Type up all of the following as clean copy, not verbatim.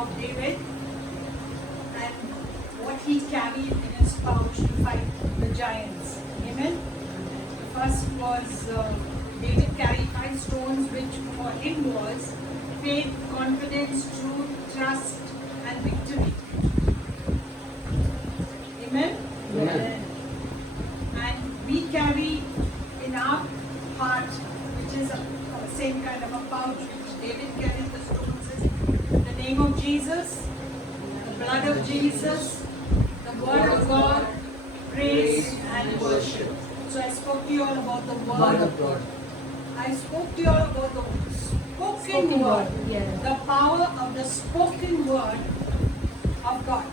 of David and what he carried in his pouch to fight the giants. Amen. The first was David carried 5 stones, which for him was faith, confidence, truth, trust, and victory. Amen. Amen. And we carry in our heart, which is a same kind of a pouch which David carried the stones, is the name of Jesus, the blood of Jesus, the word of God, praise and worship. So I spoke to you all about the word of God. I spoke to you all about the spoken word, Yes. the power of the spoken word of God.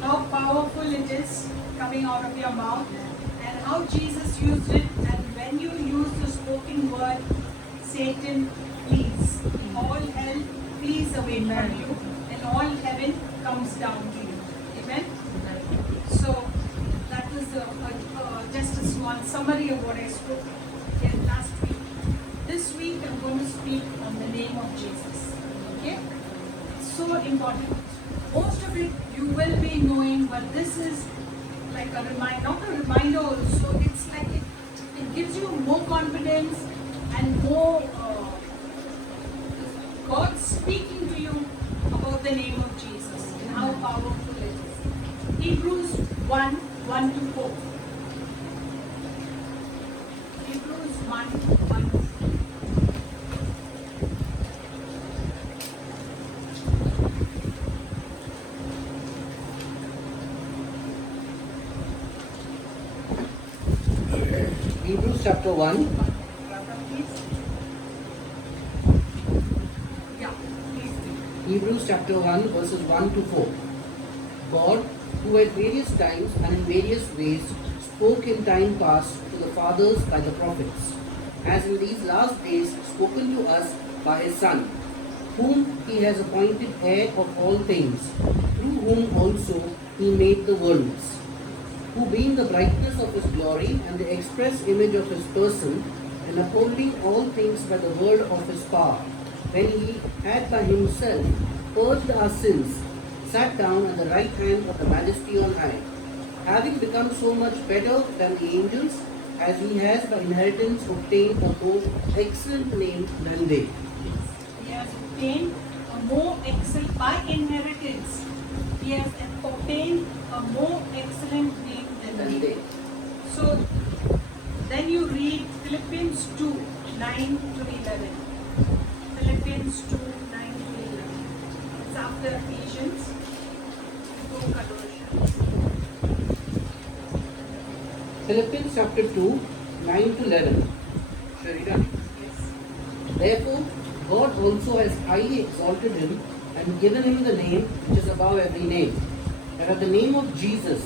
How powerful it is coming out of your mouth, and how Jesus used it. And when you use the spoken word, Satan flees. All hell flees away from you, and all heaven comes down to you. Amen. So that was just a small summary of what I spoke here last week. This week I'm going to speak on the name of Jesus. Okay? It's so important. Most of it you will be knowing, but this is like a reminder, not a reminder also. It's like it gives you more confidence and more God speaking to you about the name of Jesus and how powerful it is. Hebrews 1:1-4. Hebrews 1:1-4. Hebrews chapter 1, Hebrews chapter 1 verses 1 to 4. God, who at various times and in various ways spoke in time past to the fathers by the prophets, has in these last days spoken to us by his Son, whom he has appointed heir of all things, through whom also he made the worlds, who being the brightness of his glory and the express image of his person, and upholding all things by the word of his power, when he had by himself purged our sins, sat down at the right hand of the Majesty on high, having become so much better than the angels, as he has by inheritance obtained a more excellent name than they. He has obtained a more excellent, by inheritance, he has obtained a more excellent name than they. So, then you read Philippians 2:9-11. Philippians 2:9-11. It's after Ephesians. Two conversions. Philippians chapter 2, 9 to 11. Shall we read it? Yes. Therefore, God also has highly exalted him and given him the name which is above every name, that at the name of Jesus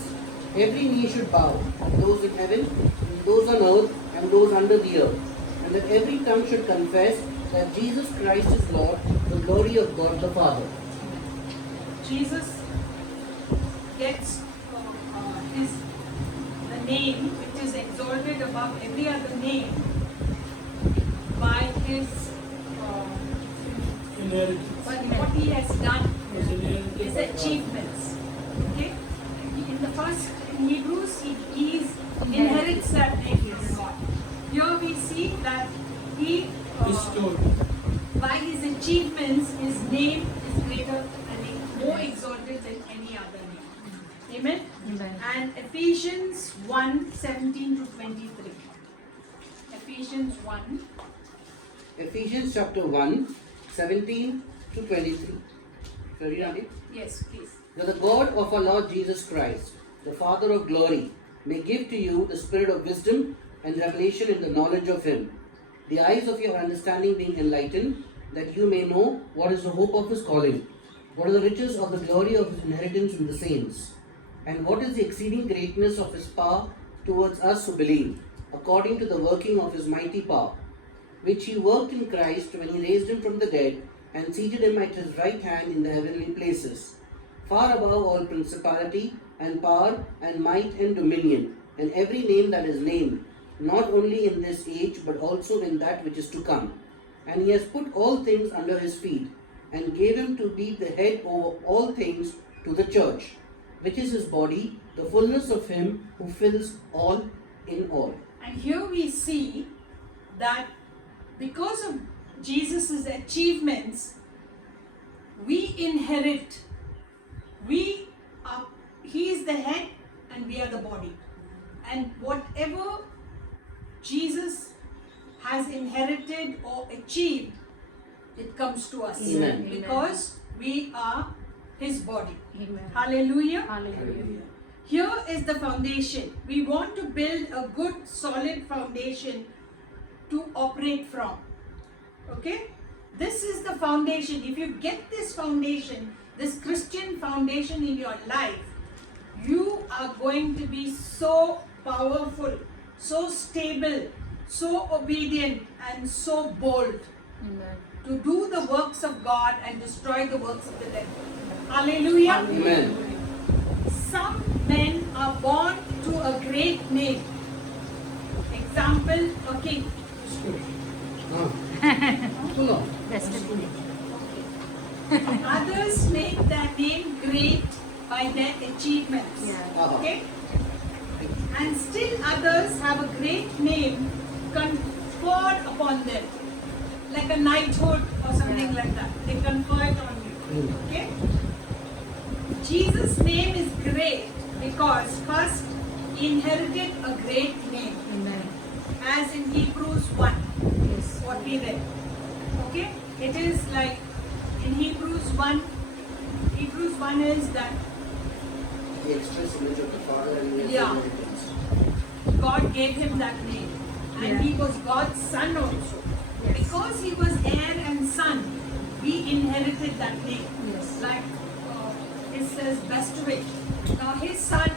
every knee should bow, those in heaven, and those on earth, and those under the earth, and that every tongue should confess that Jesus Christ is Lord, to the glory of God the Father. Jesus gets the name which is exalted above every other name by his by what he has done, his achievements. Okay, in the first in Hebrews, he inherits that name from God. Here we see that he by his achievements, his name is greater and more exalted than any other name. Amen? Amen. And Ephesians 1:17-23. Ephesians 1. Ephesians chapter 1, 17 to 23. Shall we read it? Yes, please. That the God of our Lord Jesus Christ, the Father of glory, may give to you the spirit of wisdom and revelation in the knowledge of him, the eyes of your understanding being enlightened, that you may know what is the hope of his calling, what are the riches of the glory of his inheritance in the saints, and what is the exceeding greatness of his power towards us who believe, according to the working of his mighty power, which he worked in Christ when he raised him from the dead and seated him at his right hand in the heavenly places, far above all principality and power and might and dominion, and every name that is named, not only in this age but also in that which is to come. And he has put all things under his feet, and gave him to be the head over all things to the church, which is his body, the fullness of him who fills all in all. And here we see that because of Jesus' achievements, we inherit. He is the head and we are the body. And whatever Jesus has inherited or achieved, it comes to us. Amen. Because we are his body. Amen. Hallelujah. Hallelujah. Here is the foundation. We want to build a good solid foundation to operate from. Okay? This is the foundation. If you get this foundation, this Christian foundation in your life, you are going to be so powerful, so stable, so obedient, and so bold Amen. to do the works of God and destroy the works of the devil. Hallelujah. Amen. Some men are born to a great name. Example, a king. Full on. Destiny. Others make their name great by their achievements. Yeah. Okay? And still others have a great name conferred upon them. Like a knighthood or something like that. They confer it on you. Okay? Jesus' name is great because first he inherited a great name. Amen. As in Hebrews 1. Yes. What we read. Okay? It is like in Hebrews 1 is that The express image of the Father and the Yeah. God gave him that name. And Yeah. he was God's son also. Yes. Because he was heir and son, we inherited that name. Yes. Like it says Bestowage. Now his son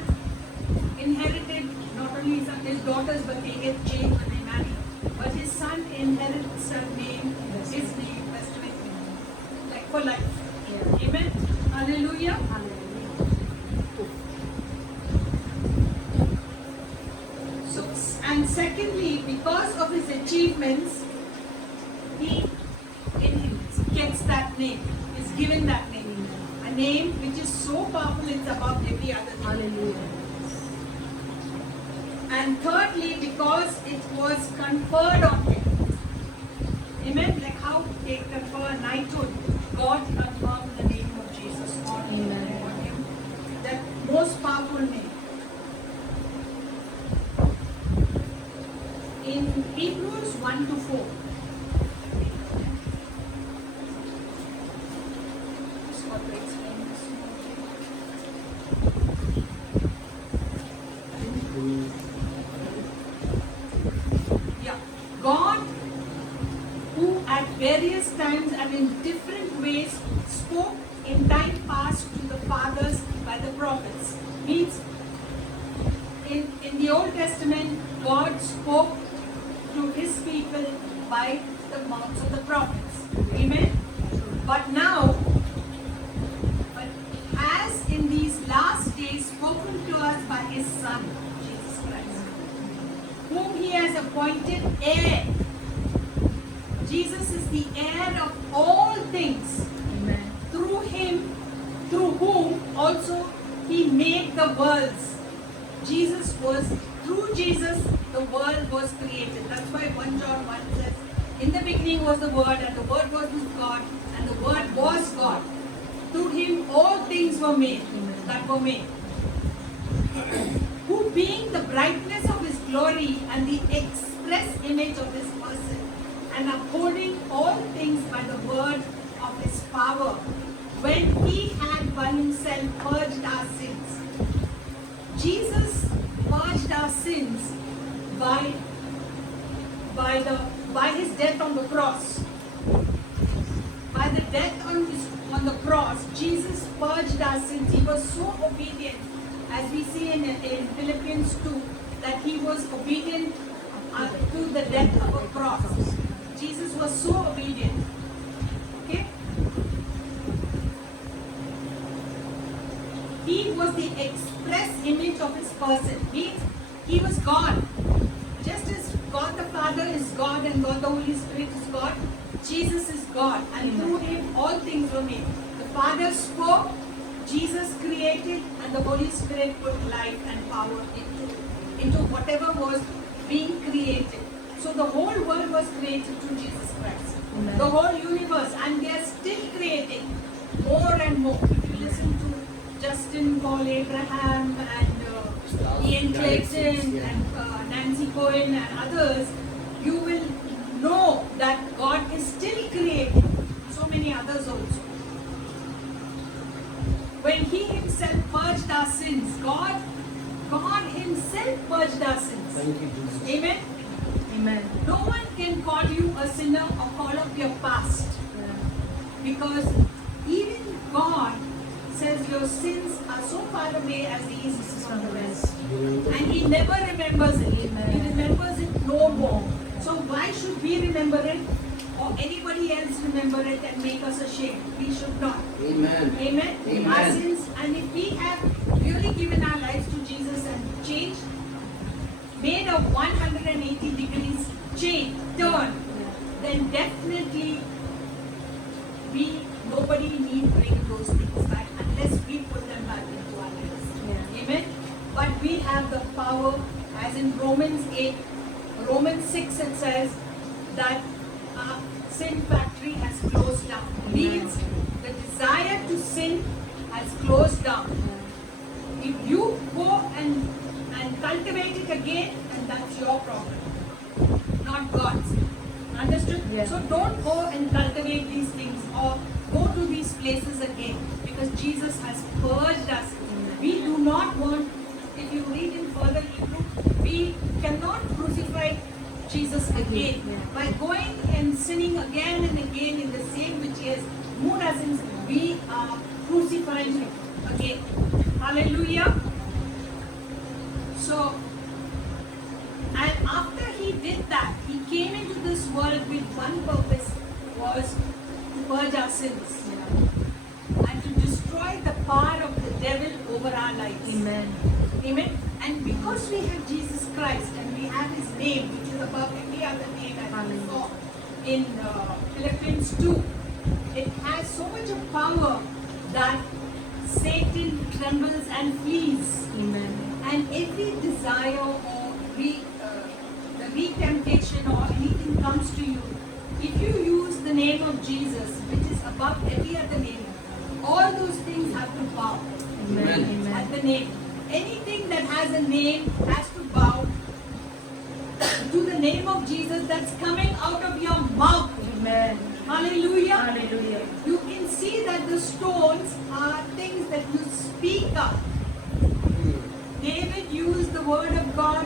inherited not only his daughters, but they get changed when they marry. But his son inherits her name, his name, Bestowage. Like for life. Yeah. Amen. Hallelujah. Hallelujah. So, and secondly, because of his achievements, he gets that name, is given that name. A name which is so powerful, it's above every other name. Hallelujah. And thirdly, because it was conferred on him. Amen? Like how they confer knighthood. God confirmed the name of Jesus on him. Amen. On him. That most powerful name. In Hebrews 1 to 4. Just got to explain this. Yeah. God, who at various times and in different ways spoke in time past to the fathers by the prophets. Means in the Old Testament, God spoke to his people by the mouths of the prophets. Amen. But now, has in these last days spoken to us by his Son, Jesus Christ, whom he has appointed heir. Jesus is the heir of all things. Amen. Through him, through whom also he made the worlds. Through Jesus, the world was created. That's why 1 John 1 says, in the beginning was the Word, and the Word was with God, and the Word was God. Through him all things were made, that were made. Who being the brightness of his glory and the express image of his person, and upholding all things by the word of his power, when he had by himself purged our sins. Jesus purged our sins by his death on the cross. By the death on the cross, Jesus purged our sins. He was so obedient, as we see in Philippians 2, that he was obedient to the death of a cross. Jesus was so obedient. Okay? He was the express image of his person. Means he was God. Just as God the Father is God and God the Holy Spirit is God, Jesus is God, and through him all things were made. The Father spoke, Jesus created, and the Holy Spirit put life and power into whatever was being created. So the whole world was created through Jesus Christ. Amen. The whole universe, and they are still creating more and more. If you listen to Justin Paul Abraham and Ian Clayton and Nancy Cohen and others, you will know that God is still creating so many others also. When He Himself purged our sins, God Himself purged our sins. Thank you, Jesus. Amen. Amen. No one can call you a sinner or call up your past, Yeah. because even God says your sins are so far away as the east is from the west. Remember. And He never remembers it. Amen. He remembers it no more. So why should we remember it or anybody else remember it and make us ashamed? We should not. Amen. Amen. Amen. Our sins, and if we have really given our lives to Jesus and changed, made a 180 degrees change, turn, then definitely nobody need bring those things back unless we put them back into our lives. Yeah. Amen. But we have the power, as in Romans 6 it says that our sin factory has closed down. Means the desire to sin has closed down. If you go and cultivate it again, then that's your problem, not God's. Understood? Yeah. So don't go and cultivate these things or go to these places again, because Jesus has purged us. We do not want, if you read in further Hebrew, we cannot crucify Jesus again. Yeah. By going and sinning again and again in the same which is moved us in, we are crucifying him again. Hallelujah. So, and after he did that, he came into this world with one purpose, was to purge our sins and to destroy the power of the devil over our lives. Amen. Amen. And because we have Jesus Christ and we have his name, which is above every other name, as we saw in Philippians 2, it has so much of power that Satan trembles and flees. Amen. And every desire or the re-temptation or anything comes to you, if you use the name of Jesus, which is above every other name, all those things have to bow Amen. Amen. at Amen. the name. Anything that has a name has to bow to the name of Jesus that's coming out of your mouth. Amen. Hallelujah. Hallelujah. You can see that the stones are things that you speak up. David used the word of God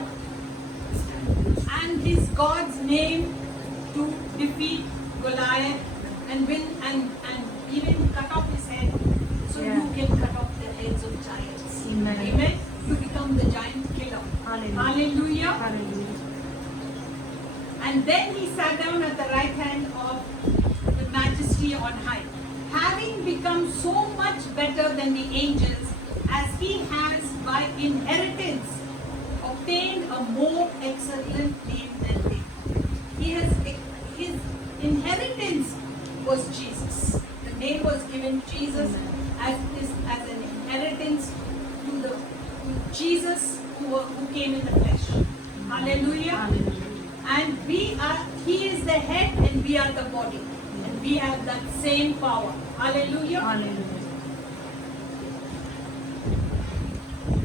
and his God's name to defeat Goliath and win and even cut off his head. So Yeah. you can cut off the heads of giants. Amen. Amen. You become the giant killer. Hallelujah. Hallelujah. Hallelujah. And then he sat down at the right hand of the majesty on high, having become so much better than the angels, as he has by inheritance obtained a more excellent name than they. His inheritance was Jesus. The name was given Jesus as an inheritance to Jesus who came in the flesh. Hallelujah. Hallelujah. And he is the head and we are the body. And we have that same power. Hallelujah. Hallelujah.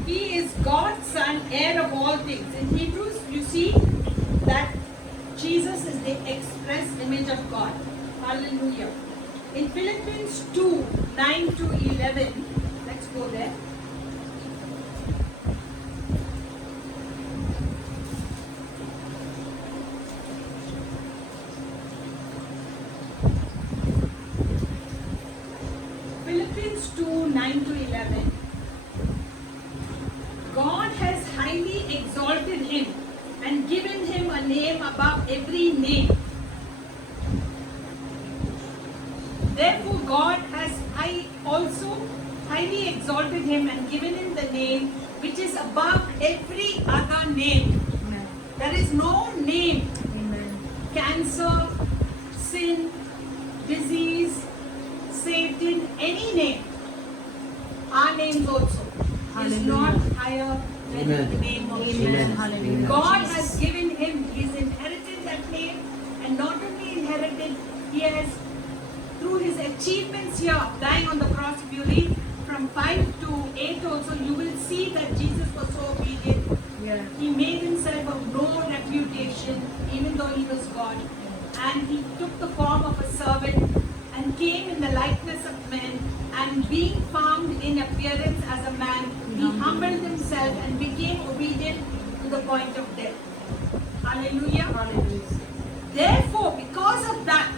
He is God's son, heir of all things. In Hebrews, you see that Jesus is the express image of God. Hallelujah. In Philippians 2, 9 to 11, let's go there. Philippians 2, 9 to 11. God has highly exalted him and given him a name above every name. Therefore God has also highly exalted him and given him the name which is above every other name. Amen. There is no name, Amen. cancer, sin, disease, saved in any name. Our names also is not higher than Amen. the name of Amen. Jesus. Hallelujah. God Jesus. has given him, he's inherited that name, and not only inherited, he has, through his achievements here, dying on the cross, if you read from 5 to 8 also, you will see that Jesus was so obedient. Yeah. He made himself of no reputation, even though he was God. And he took the form of a servant and came in the likeness of men, and being found in appearance as a man, he humbled himself and became obedient to the point of death. Hallelujah. Hallelujah. Therefore, because of that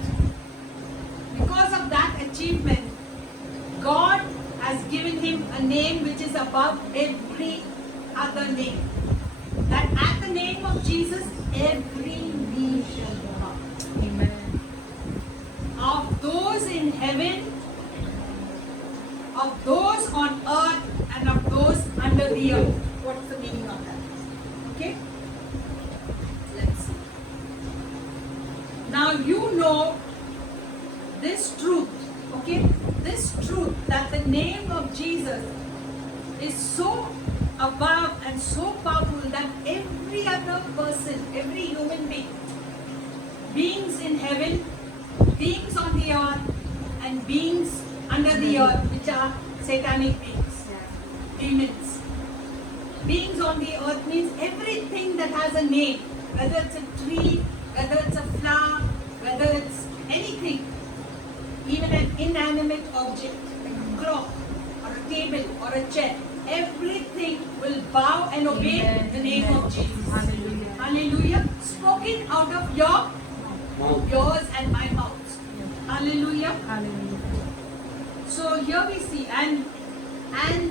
achievement, God has given him a name which is above every other name. That at the name of Jesus, every knee shall bow. Amen. Of those in heaven, of those on earth, and of those under the earth. What's the meaning of that? Okay? Let's see. Now you know this truth, okay? This truth that the name of Jesus is so above and so powerful that every other person, every human being, beings in heaven, beings on the earth, and beings under the earth, which are satanic beings, demons. Beings on the earth means everything that has a name, whether it's a tree, whether it's a flower, whether it's anything, even an inanimate object like a clock or a table or a chair, everything will bow and obey Amen. the name Amen. of Jesus. Hallelujah. Hallelujah. Spoken out of yours and my mouth. Hallelujah. So here we see, and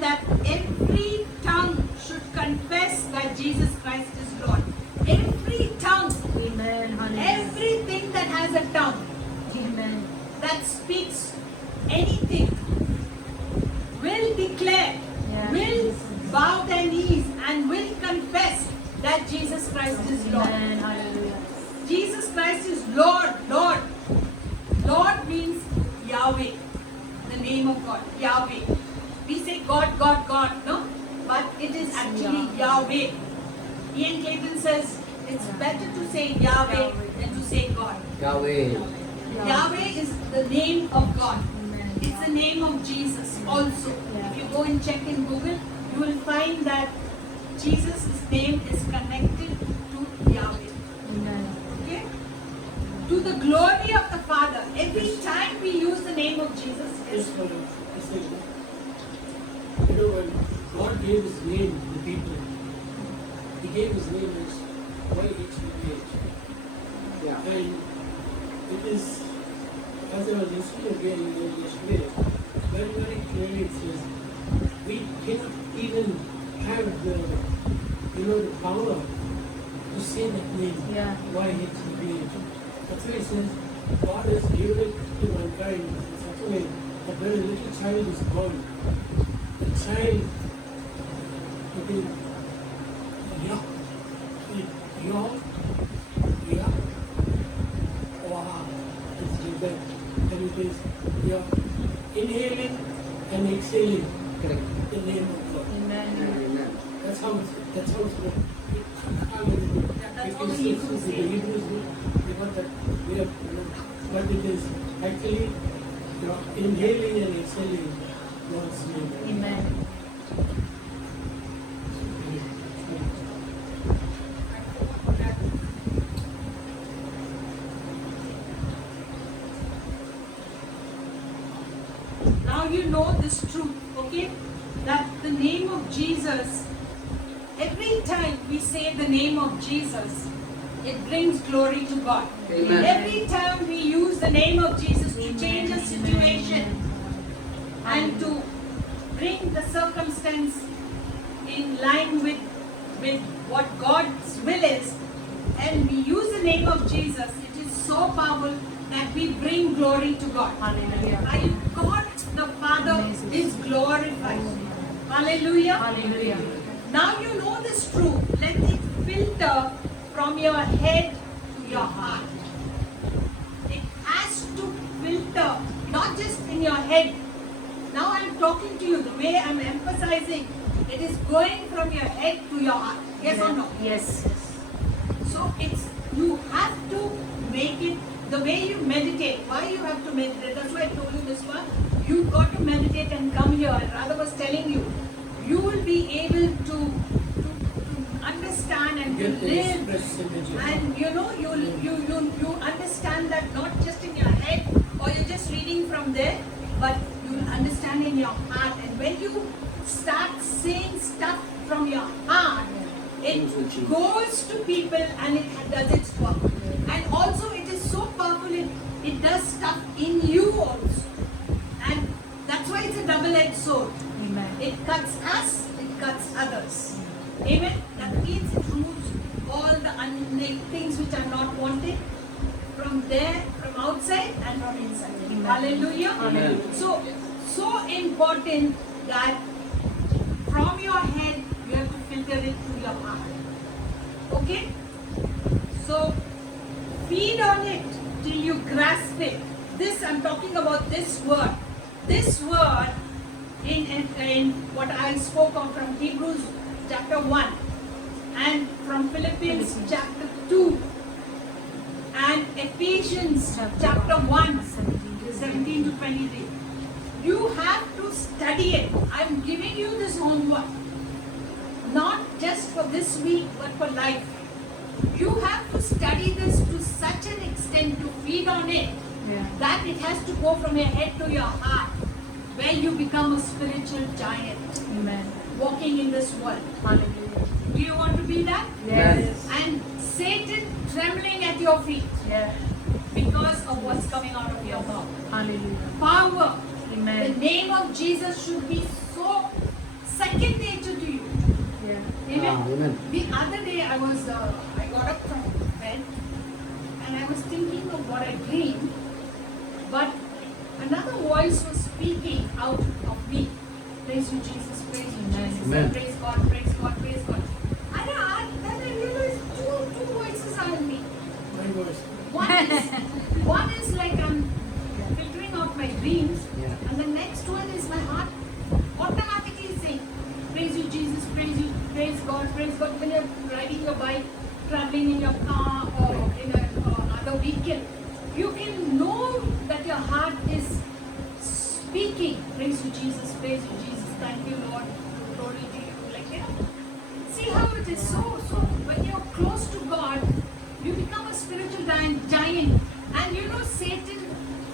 that every tongue should confess that Jesus Christ is Lord. Every tongue, Amen. Hallelujah. everything that has a tongue Amen. that speaks anything will declare, Yeah. will bow their knees and will confess that Jesus Christ is Lord. Amen. Hallelujah. Jesus Christ is Lord, Lord. Lord means Yahweh, the name of God, Yahweh. We say God, God, God, no? But it is actually Yahweh. Ian Clayton says it's better to say Yahweh than to say God. Yahweh. Yahweh is the name of God. Amen. It's the name of Jesus also. If you go and check in Google, you will find that Jesus' name is connected to Yahweh. Amen. Okay? To the glory of the Father. Every time we use the name of Jesus, Yes, Father. It's like, you know, when God gave His name to the people, He gave His name as YHWH. Yeah. And it is, as I was listening again yesterday, very, very clearly it says, we cannot even have the power to say that name, Yeah. YHWH. That's why it says, God has given it to mankind in such a way that when a little child is born, the child will be Yah, Wah. It's like that. And it is Yah, inhaling and exhaling Correct. the name of God. Amen. Amen. That's how it's that's how the because Hebrews the say. Hebrews they got that way of, but it is actually inhaling and exhaling God's name. Amen. Now you know this truth, okay? That the name of Jesus, every time we say the name of Jesus, it brings glory to God. Amen. Every time we use the name of Jesus to change a situation and to bring the circumstance in line with what God's will is, and we use the name of Jesus, it is so powerful that we bring glory to God. Hallelujah. And God the Father is glorified. Hallelujah. Hallelujah. Now you know this truth. Let it filter from your head to your heart. It has to filter in your head. Now I'm talking to you, the way I'm emphasizing, it is going from your head to your heart. Yes or no? Yes. So it's, you have to make it the way you meditate. Why you have to meditate? That's why I told you this one. You've got to meditate and come here. And Radha was telling you, you will be able to understand and to Get the live. express image. And you know, you understand that not just in your head or you're just reading from there, but you'll understand in your heart. And when you start saying stuff from your heart, it goes to people and it does its work. And also it is so powerful, it does stuff in you also. And that's why it's a double-edged sword. Amen. It cuts us, it cuts others. Amen? That means it removes all the things which are not wanted from there, from outside and from inside. Amen. Hallelujah. Amen. So important that from your head you have to filter it to your heart. Okay? So feed on it till you grasp it. This, I'm talking about this word. This word in what I spoke of from Hebrews chapter 1 and from Philippians chapter 2 and Ephesians chapter 1 17 to 23. You have to study it. I'm giving you this homework, not just for this week but for life. You have to study this to such an extent, to feed on it, Yeah. that it has to go from your head to your heart, where you become a spiritual giant Amen. walking in this world. Hallelujah. Do you want to be that? Yes. And Satan trembling at your feet Yeah. because of what's coming out of your mouth. Hallelujah. Power. The Amen. name of Jesus should be so second nature to you. Yeah. Amen. Amen. The other day I got up from bed and I was thinking of what I dreamed, but another voice was speaking out of me. Praise you, Jesus. Praise you, Amen. Jesus. Amen. Praise God. Praise God. Praise God. Then I realized two voices are in me. My voice. One is like I'm filtering out my dreams, Yeah. and the next one is my heart automatically saying, praise you, Jesus, praise you, praise God, praise God. When you're riding your bike, traveling in your car or in other vehicle, you can know that your heart is speaking, praise you, Jesus, praise you, Jesus, thank you, Lord, glory to you. Like, you know, see how it is so when you're close to God, you become a spiritual giant. And you know, Satan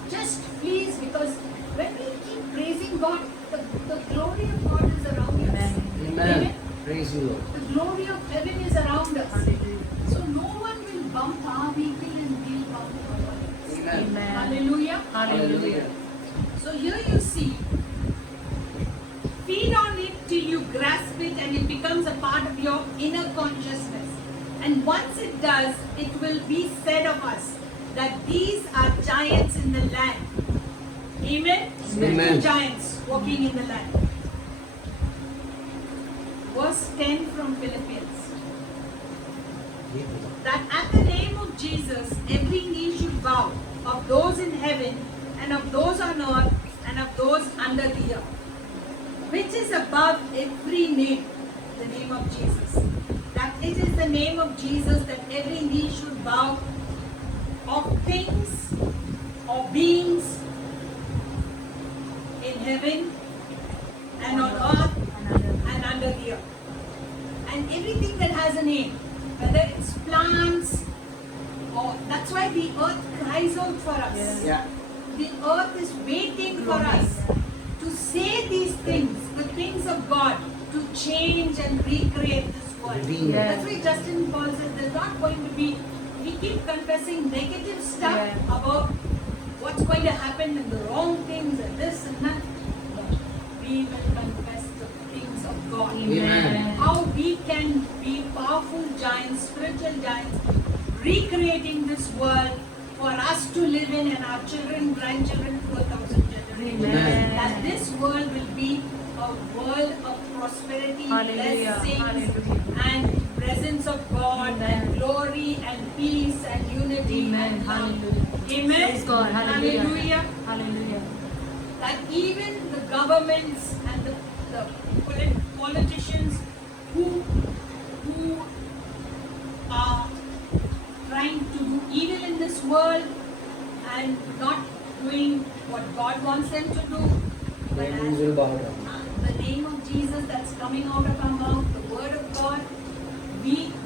just flees, because when we keep praising God, the glory of God is around us. Amen. Amen. Praise you, Lord. The glory of heaven is around us. Hallelujah. So no one will bump our vehicle and we'll bump ours. Amen. Amen. Hallelujah. Hallelujah. So here you see, feed on it till you grasp it and it becomes a part of your inner consciousness. And once it does, it will be said of us that these are giants in the land. Amen? Amen. Giants walking in the land. Verse 10 from Philippians. That at the name of Jesus, every knee should bow, of those in heaven, and of those on earth, and of those under the earth. Which is above every name, the name of Jesus. That it is the name of Jesus that every knee should bow, of things or beings in heaven and on earth and under the earth. And everything that has a name, whether it's plants or, that's why the earth cries out for us. Yes. Yeah. The earth is waiting for us to say these things, the things of God, to change and recreate this world. Redeem. Yeah. That's why Justin Paul says there's not going to be, we keep confessing negative stuff Yeah. about what's going to happen and the wrong things and this and that. No, we will confess the things of God. Amen. How we can be powerful giants, spiritual giants, recreating this world for us to live in and our children, grandchildren, 4,000 generations. Amen. That this world will be a world of prosperity, Hallelujah. blessings, Hallelujah. and presence of God, Amen. and glory, and peace, and unity, Amen. and love. Hallelujah. Amen. Praise God. Hallelujah. Hallelujah. Hallelujah. that even the governments and the politicians who are trying to do evil in this world and not doing what God wants them to do, but as the name of Jesus that's coming out of our mouth, the word of God,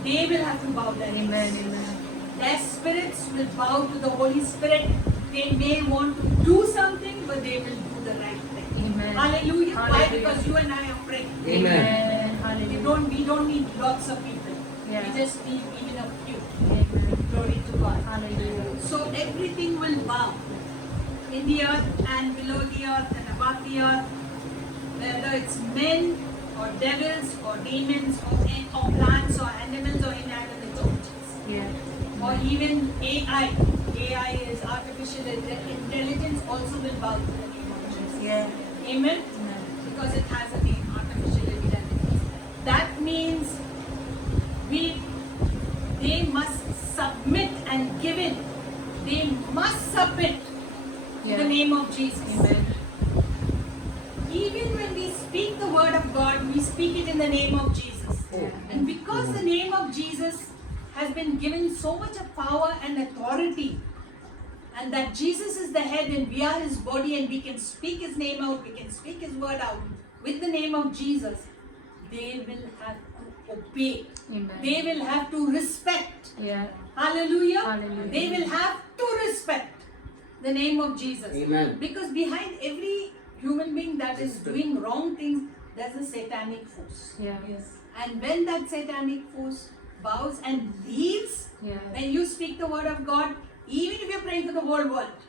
they will have to bow their knees. Amen. Amen. Their spirits will bow to the Holy Spirit. They may want to do something, but they will do the right thing. Amen. Hallelujah. Why? Hallelujah. Because you and I are praying. Amen. Hallelujah. We don't need lots of people. Yeah. We just need even a few. Amen. Glory to God. Hallelujah. So everything will bow in the earth and below the earth and above the earth, whether it's men or devils or demons or plants or animals or inanimate objects. Yeah. Or even AI. AI is artificial intelligence, also will bow to the name of Jesus. Yeah. Amen? Amen. Because it has a name, artificial intelligence. That means they must submit and give in. They must submit to Yeah. the name of Jesus. Amen. Even when we speak the word of God, we speak it in the name of Jesus. Yeah. And because the name of Jesus has been given so much of power and authority, and that Jesus is the head and we are his body and we can speak his name out, we can speak his word out with the name of Jesus, they will have to obey. Amen. They will have to respect. Yeah. Hallelujah. Hallelujah. They will have to respect the name of Jesus. Amen. Because behind every human being that is doing wrong things, there's a satanic force. Yeah. Yes. And when that satanic force bows and leaves, Yeah. when you speak the word of God, even if you're praying for the whole world,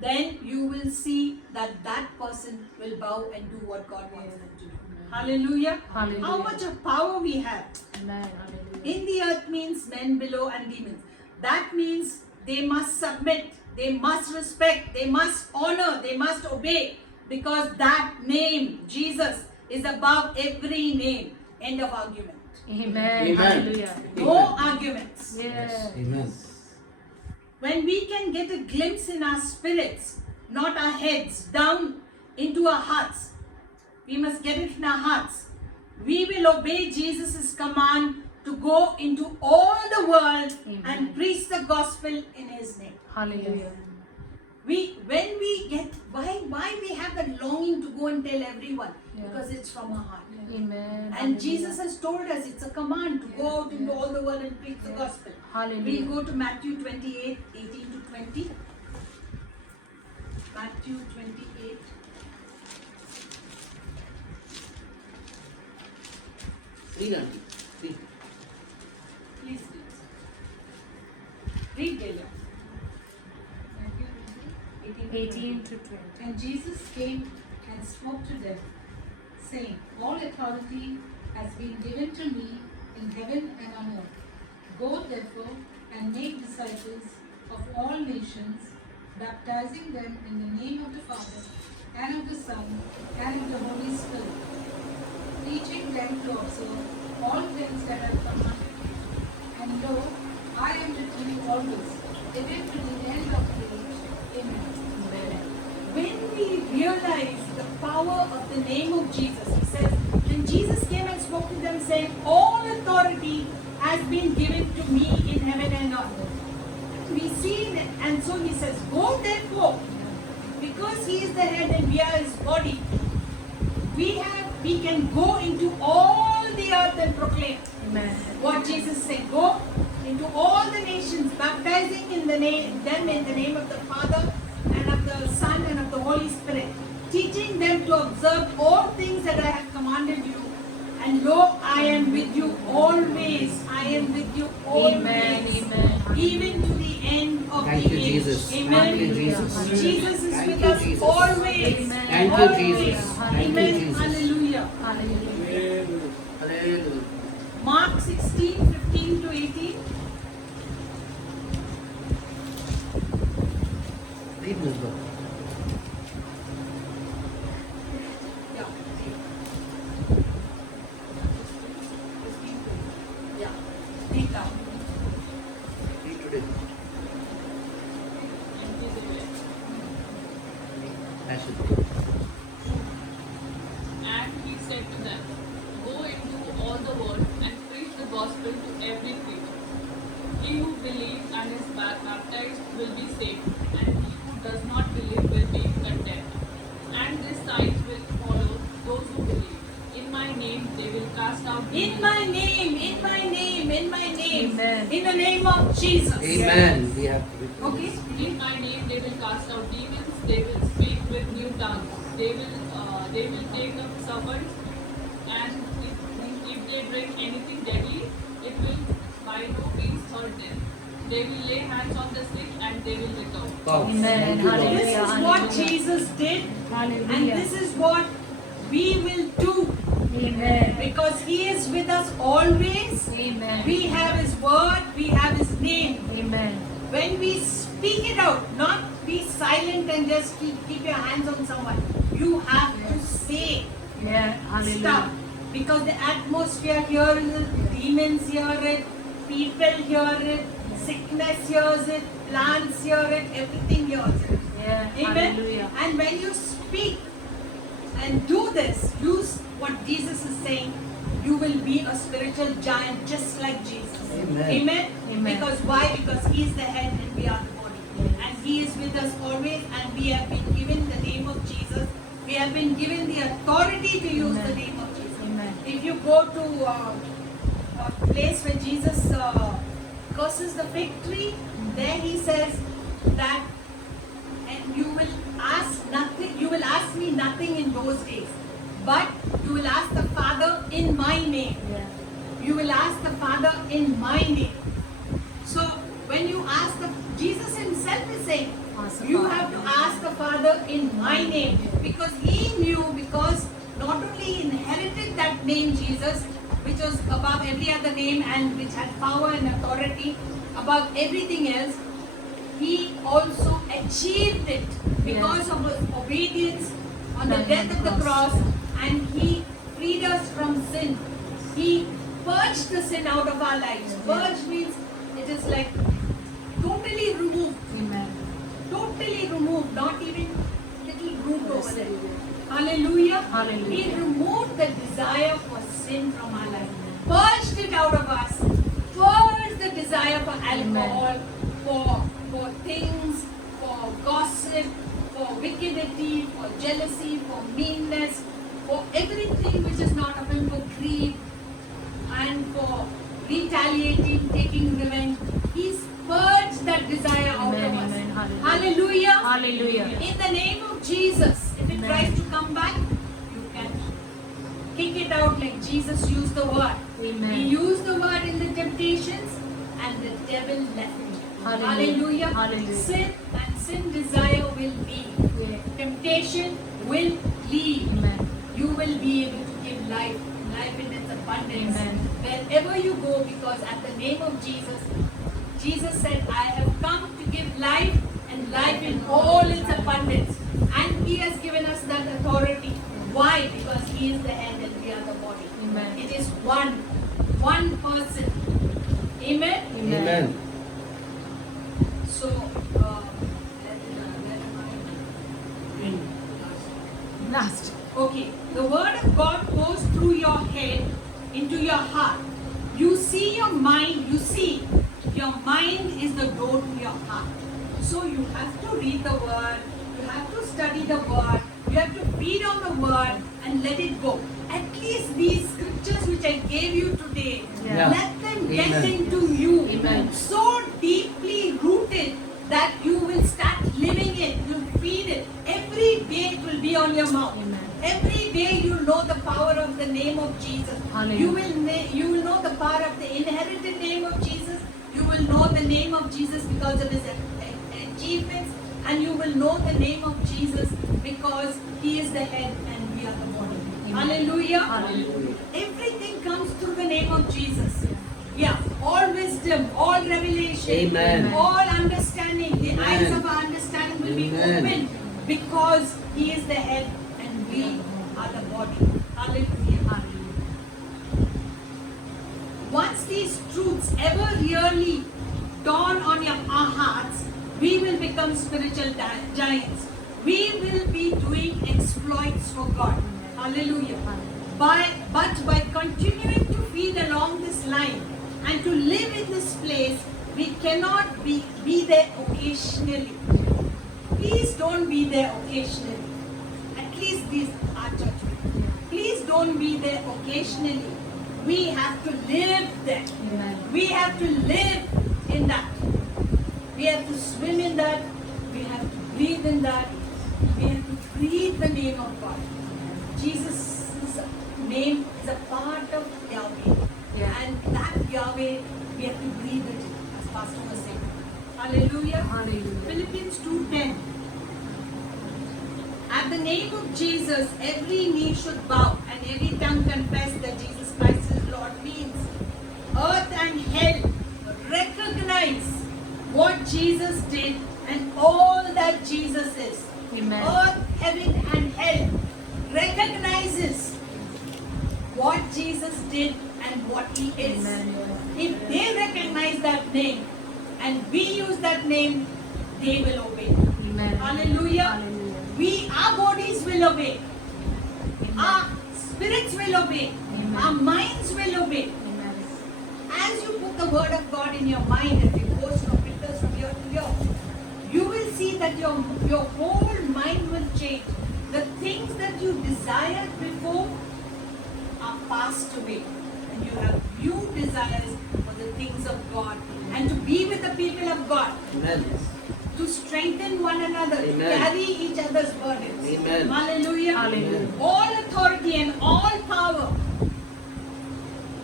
then you will see that that person will bow and do what God wants them to do. Hallelujah. Hallelujah. How much of power we have Amen. Hallelujah. in the earth means men below and demons. That means they must submit, they must respect, they must honor, they must obey, because that name, Jesus, is above every name. End of argument. Amen. Amen. Hallelujah. No arguments. Yeah. Amen. When we can get a glimpse in our spirits, not our heads, down into our hearts, we must get it in our hearts. We will obey Jesus' command to go into all the world Amen. and preach the gospel in his name. Hallelujah. When we get, why we have that longing to go and tell everyone? Yeah. Because it's from our heart. Amen. And Hallelujah. Jesus has told us it's a command to go out into all the world and preach the gospel. Hallelujah. We'll go to Matthew 28, 18 to 20. Matthew 28. Read, auntie. Read. Please read. Read, Delia. 18 to 20. And Jesus came and spoke to them, saying, All authority has been given to me in heaven and on earth. Go therefore and make disciples of all nations, baptizing them in the name of the Father, and of the Son, and of the Holy Spirit, teaching them to observe all things that I have commanded you. And lo, I am with you always, even to the end of the age. Amen. When we realize the power of the name of Jesus, he says, when Jesus came and spoke to them saying, all authority has been given to me in heaven and on earth. We see that, and so he says, go therefore, because he is the head and we are his body, we can go into all the earth and proclaim Amen. what Jesus said. Go into all the nations, baptizing them in the name of the Father and of the Son and of the Holy Spirit, teaching them to observe all things that I have commanded you. And lo, I am with you always. I am with you always. Amen. Amen. Even to the end of Thank the you, age. Jesus. Amen. Thank you, Jesus. Jesus is Thank with you, us Jesus. always. Amen. Thank you, Always. Jesus. Thank you, Amen. Jesus. Hallelujah. Hallelujah. Hallelujah. Mark 16, 15 to 18. Read, Miss Bob. Yeah. Yeah. Read down. Read today. Passion. And he said to them, Go into all the world and preach the gospel to every creature. He who believes and is baptized will be saved, and he who does not believe will be condemned. And these signs will follow those who believe. In my name they will cast out In demons. my name, in my name, in my name. Amen. In the name of Jesus. Amen. We have to Okay. In my name they will cast out demons. They will speak with new tongues. They will take up serpents, and if they drink anything deadly, it will by no means hurt them. They will lay hands on the sick and they will recover. Wow. Amen. Thank you, Lord. This is what Hallelujah. Jesus did, and Hallelujah. this is what we will do, Amen. because He is with us always. Amen. We have His word, we have His name. Amen. When we speak it out, not be silent and just keep your hands on someone. You have to say Yeah. Hallelujah. stuff, because the atmosphere hears it, demons hear it, people hear it, sickness hears it, plants hear it, everything hears it. Yeah. Amen. Hallelujah. And when you speak and do this, use what Jesus is saying, you will be a spiritual giant just like Jesus. Amen. Amen. Amen. Because why? Because He is the head and we are the body. Yes. And He is with us always, and we have been given the name of Jesus. We have been given the authority to use Amen. the name of Jesus. Amen. If you go to a place where Jesus curses the fig tree, there He says that, and you will ask nothing, you will ask me nothing in those days, but you will ask the Father in my name. Yeah. You will ask the Father in my name. So when you ask Jesus Himself is saying, Ask the you Father. have to ask the Father in my name, because He knew, because not only He inherited that name Jesus, which was above every other name and which had power and authority above everything else, He also achieved it because of His obedience on the death of the cross, and He freed us from sin. He purged the sin out of our lives. Purge means it is like totally removed. Amen. Totally removed, not even little root over there. Hallelujah. Hallelujah. He removed the desire for sin from our life. Purged it out of us. Purged the desire for alcohol, for things, for gossip, for wickedity, for jealousy, for meanness, for everything which is not of Him, for greed, and for retaliating, taking revenge. He's purged that desire out Amen, of us. amen. Hallelujah. Hallelujah. In the name of Jesus, if it Amen. tries to come back, you can kick it out like Jesus used the word. Amen. He used the word in the temptations, and the devil left him. Hallelujah. Hallelujah. Sin and sin desire will leave. Yeah. Temptation will leave. Amen. You will be able to give life, life in its abundance. Amen. Wherever you go, because at the name of Jesus, Jesus said, I have come to give life and life in all its abundance. And He has given us that authority. Why? Because He is the head and we are the body. Amen. It is one person. Amen? Amen. So, In Last. okay, the word of God goes through your head into your heart. You see your mind, your mind is the door to your heart. So you have to read the word, you have to study the word, you have to feed on the word and let it go. At least these scriptures which I gave you today, Yeah. let them get Amen. into you. Amen. So deeply rooted that you will start living it, you'll feed it. Every day it will be on your mouth. Amen. Every day you know the power of the name of Jesus. Hallelujah. You will know the power of the inherited name of Jesus. You will know the name of Jesus because of His achievements, and you will know the name of Jesus because He is the head and we are the body. Hallelujah. Hallelujah. Everything comes through the name of Jesus. Yeah, all wisdom, all revelation, Amen. all understanding, the Amen. eyes of our understanding will be Amen. opened because He is the head and we are the body. Hallelujah. Once these truths ever really dawn on our hearts, we will become spiritual giants. We will be doing exploits for God. Hallelujah. But by continuing to feed along this line and to live in this place, we cannot be there occasionally. Please don't be there occasionally. At least these are church people. Please don't be there occasionally. We have to live there. We have to live in that. We have to swim in that. We have to breathe in that. We have to breathe the name of God. Jesus' name is a part of Yahweh. And that Yahweh, we have to breathe it in, as Pastor was saying. Hallelujah. Hallelujah. Philippians 2:10. At the name of Jesus, every knee should bow and every tongue confess that Jesus Christ is Lord. Means earth and hell recognize what Jesus did and all that Jesus is. Amen. Earth, heaven and hell recognizes what Jesus did and what He is. Amen. If they recognize that name and we use that name, they will obey. Amen. Hallelujah. Hallelujah. Our bodies will obey. Our spirits will obey. Amen. Our minds will obey. Amen. As you put the word of God in your mind and it goes from filters from year to year, you will see that your whole mind will change. The things that you desired before are passed away. And you have new desires for the things of God. And to be with the people of God. Amen. To strengthen one another, to Amen. carry each other's burdens. Amen. Hallelujah. Hallelujah. All authority and all power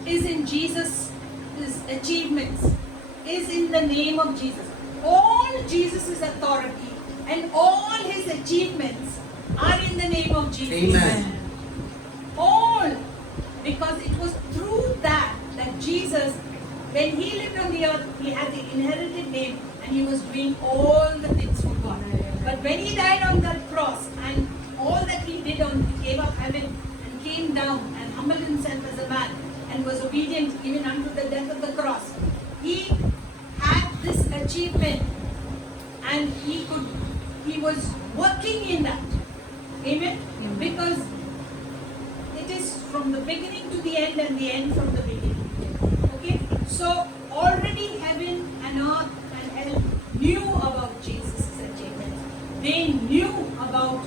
is in Jesus' achievements, is in the name of Jesus. All Jesus' authority and all His achievements are in the name of Jesus. Amen. All. Because it was through that Jesus, when He lived on the earth, He had the inherited name and He was doing all the things for God. But when He died on that cross and all that He did He gave up heaven and came down and humbled Himself as a man and was obedient even unto the death of the cross, He had this achievement and He was working in that. Amen? Amen. Because it is from the beginning to the end and the end from the beginning. Okay? So already heaven and earth and hell knew about Jesus' achievements. They knew about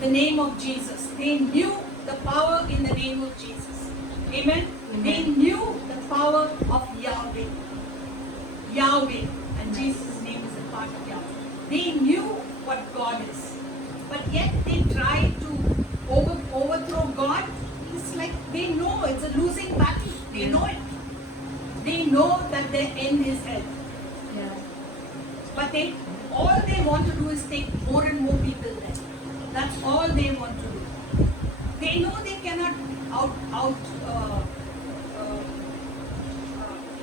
the name of Jesus. They knew the power in the name of Jesus. Amen? They knew the power of Yahweh. Yahweh. And Jesus' name is a part of Yahweh. They knew what God is. But yet they tried to overthrow God. It's like they know it's a losing battle. They know it. They know that their end is hell. Yeah. But all they want to do is take more and more people there. That's all they want to do. They know they cannot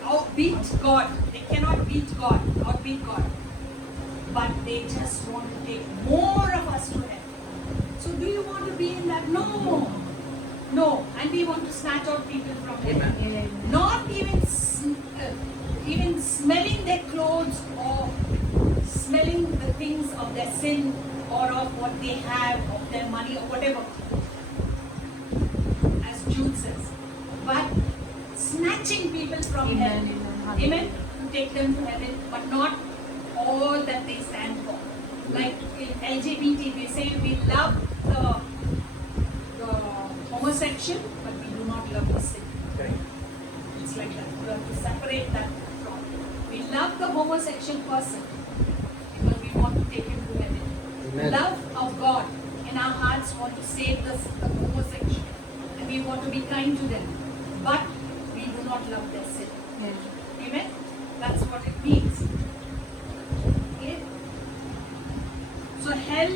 outbeat God. They cannot beat God, outbeat God. But they just want to take more of us to heaven. So do you want to be in that? No. No. And we want to snatch out people from heaven. Amen. Not even smelling their clothes or smelling the things of their sin or of what they have, of their money or whatever. As Jude says. But snatching people from Amen. heaven. Amen. Amen. To take them to heaven, but not all that they stand for. Like in LGBT, they say we love the homosexual, but we do not love the sin. Correct. It's like that. We have to separate that from. We love the homosexual person because we want to take him to heaven. Amen. Love of God in our hearts want to save the homosexual, and we want to be kind to them, but we do not love their sin. Yeah. Amen? That's what it means. Okay? So hell,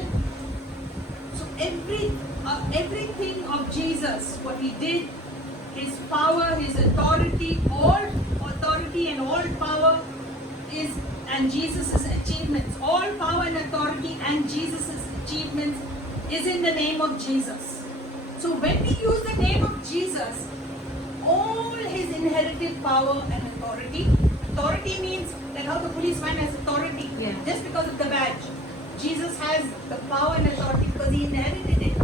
so everything of Jesus, what He did, His power, His authority, all authority and all power is, and Jesus' achievements, all power and authority and Jesus' achievements is in the name of Jesus. So when we use the name of Jesus, all His inherited power and authority means like how the policeman has authority Yeah. just because of the badge. Jesus has the power and authority because He inherited it.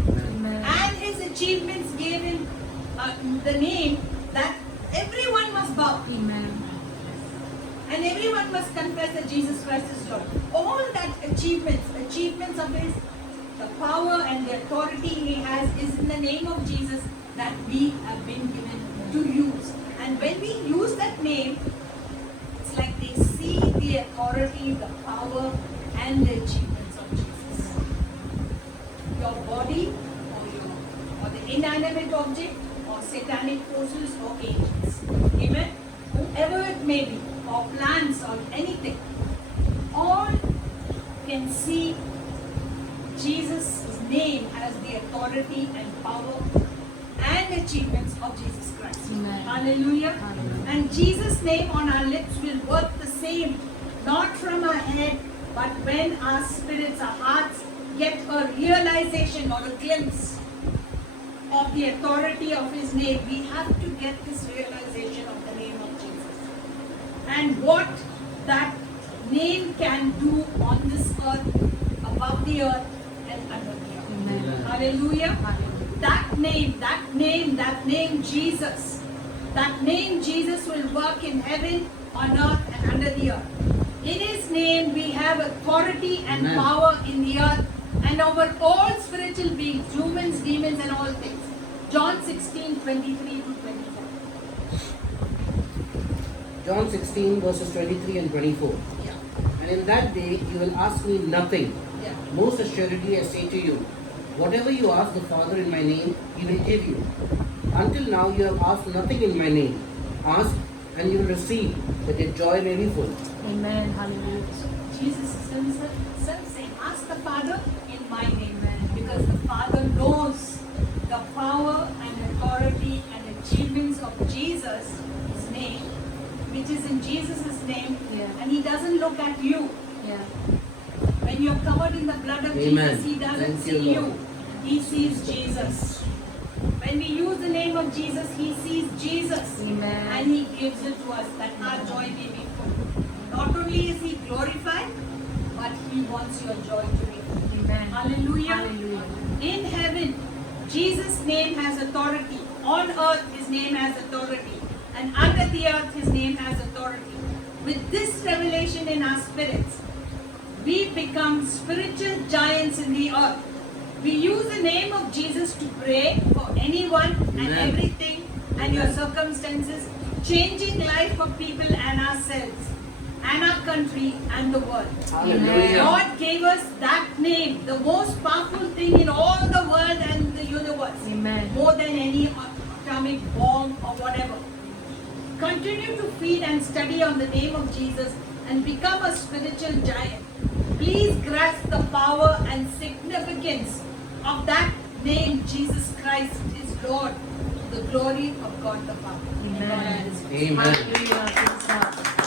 the name that everyone must bow. Amen. And everyone must confess that Jesus Christ is Lord. All that achievements of His, the power and the authority He has is in the name of Jesus that we have been given to use. And when we use that name, it's like they see the authority, the power and the achievements of Jesus. Your body or the inanimate object or satanic forces or angels. Amen? Whoever it may be, or plants or anything, all can see Jesus' name as the authority and power and achievements of Jesus Christ. Amen. Hallelujah. Hallelujah. And Jesus' name on our lips will work the same, not from our head, but when our spirits, our hearts get a realization or a glimpse of the authority of His name. We have to get this realization of the name of Jesus and what that name can do on this earth, above the earth and under the earth. Amen. Hallelujah. Hallelujah. That name Jesus will work in heaven, on earth and under the earth. In His name we have authority and Amen. power in the earth and over all spiritual beings, humans, demons and all things. John 16:23 to 24. John 16 verses 23 and 24. Yeah. And in that day you will ask me nothing. Yeah. Most assuredly I say to you, whatever you ask the Father in my name, He will give you. Until now you have asked nothing in my name. Ask and you will receive, that your joy may be full. Amen. Hallelujah. Jesus is Himself saying, ask the Father in my name, because the Father knows the power and authority and achievements of Jesus' name, which is in Jesus' name, Yeah. and He doesn't look at you. Yeah. When you're covered in the blood of Amen. Jesus, He doesn't Thank you, see Lord. you. He sees Jesus. When we use the name of Jesus, He sees Jesus. Amen. And He gives it to us that our joy may be full. Not only is He glorified, but He wants your joy to be full. Amen. Hallelujah. Hallelujah. In heaven, Jesus' name has authority. On earth, His name has authority. And under the earth, His name has authority. With this revelation in our spirits, we become spiritual giants in the earth. We use the name of Jesus to pray for anyone and Amen. everything and your circumstances, changing life of people and ourselves and our country and the world. Hallelujah. God gave us that name, the most powerful thing in all the world and the universe, Amen. more than any atomic bomb or whatever. Continue to feed and study on the name of Jesus and become a spiritual giant. Please grasp the power and significance of that name, Jesus Christ is Lord, to the glory of God the Father. Amen. And God is Amen. Hallelujah. Praise God.